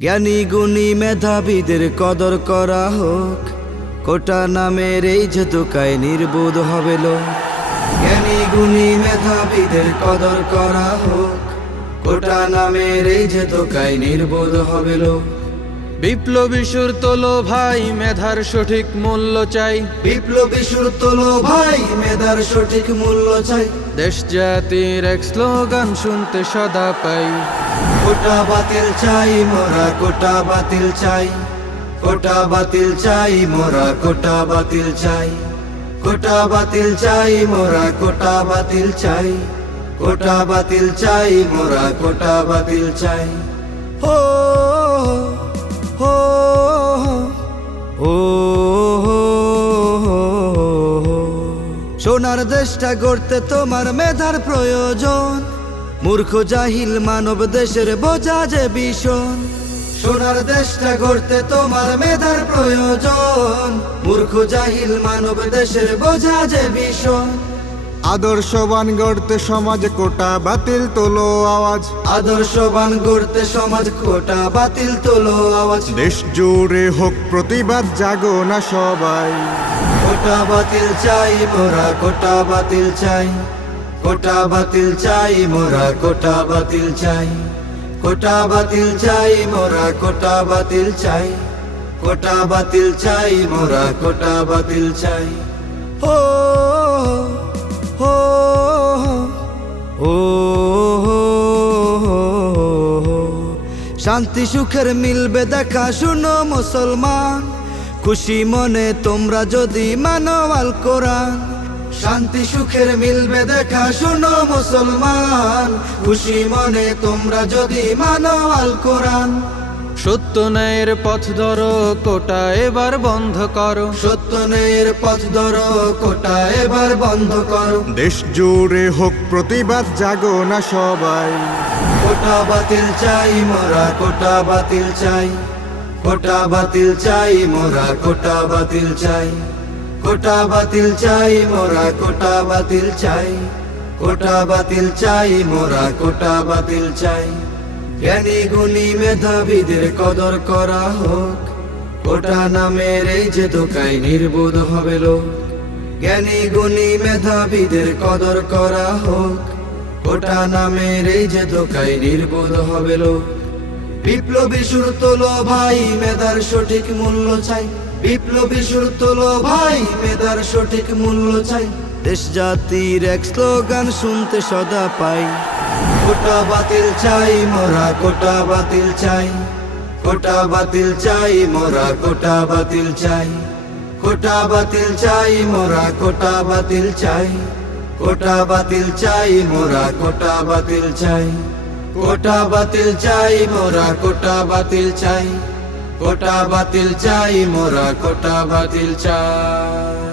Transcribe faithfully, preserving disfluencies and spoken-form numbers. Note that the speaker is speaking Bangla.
জ্ঞানী গুণী মেধাবীদের কদর করা হোক, কোটা নামের এই যে দোকায় নির্বোধ হবে লোক। জ্ঞানী গুণী মেধাবীদের কদর করা হোক, কোটা নামের এই যে দোকায় নির্বোধ হবে লোক। বিপ্লবী সুর তোলো ভাই, মেধার সঠিক মূল্য চাই। বিপ্লবী সুর তোলো ভাই, মেধার সঠিক মূল্য চাই। দেশ জাতির এক স্লোগান শুনতে সদা পাই। কোটা বাতিল চাই মোরা, কোটা বাতিল চাই। কোটা বাতিল চাই মোরা, কোটা বাতিল চাই। কোটা বাতিল চাই মোরা, কোটা বাতিল চাই। কোটা বাতিল চাই মোরা, কোটা বাতিল চাই। হো হো ও সোনার দেশটা গড়তে তোমার মেধার প্রয়োজন। মূর্খ জাহিল মানব দেশের বোঝা যে ভীষণ। সোনার দেশটা গড়তে তোমার মেধার প্রয়োজন। মূর্খ জাহিল মানব দেশের বোঝা যে ভীষণ। আদর্শবান গড়তে সমাজ, কোটা বাতিল তোলো আওয়াজ। আদর্শবান গড়তে সমাজ, কোটা বাতিল তোলো আওয়াজ। দেশ জুড়ে হোক প্রতিবাদ, জাগো না সবাই। কোটা বাতিল চাই মোরা, কোটা বাতিল চাই। কোটা বাতিল চাই মোরা, কোটা বাতিল চাই। কোটা বাতিল চাই মোরা, কোটা বাতিল চাই। কোটা বাতিল চাই মোরা, কোটা বাতিল চাই। ও হো ও শান্তি সুখের মিলবে দেখা শুনো মুসলমান। খুশি মনে তোমরা যদি মানো আল কোরআন। শান্তি সুখের মিলবে দেখা শুনো মুসলমান। খুশি মনে তোমরা যদি মানো আল কোরআন। সত্য ন্যায়ের পথ ধরো, কোটা এবার বন্ধ করো। সত্য ন্যায়ের পথ ধরো, কোটা এবার বন্ধ করো। দেশ জুড়ে হোক প্রতিবাদ, জাগো না সবাই। কোটা বাতিল চাই মোরা, কোটা বাতিল চাই। কোটা বাতিল চাই মোরা, কোটা বাতিল চাই। কোটা বাতিল চাই মোরা, কোটা বাতিল চাই। কোটা বাতিল চাই মোরা, কোটা বাতিল চাই। জ্ঞানী গুণী মেধাবীদের কদর করা হোক, কোটা নামের এই যে দোকায় নির্বোধ হবে লোক। জ্ঞানী গুণী মেধাবীদের কদর করা হোক, কোটা নামের এই যে দোকায় নির্বোধ হবে লোক। বিপ্লবী সুর তোলো ভাই, মেধার সঠিক মূল্য চাই। বিপ্লবী সুর তোলো ভাই, মেধার সঠিক মূল্য চাই। দেশ জাতির এক স্লোগান শুনতে সদা পাই। কোটা বাতিল চাই মোরা, কোটা বাতিল চাই। কোটা বাতিল চাই মোরা, কোটা বাতিল চাই। কোটা বাতিল চাই মোরা, কোটা বাতিল চাই। কোটা বাতিল চাই মোরা, কোটা বাতিল চাই। কোটা বাতিল চাই মোরা, কোটা বাতিল চাই। কোটা বাতিল চাই মোরা, কোটা বাতিল চাই।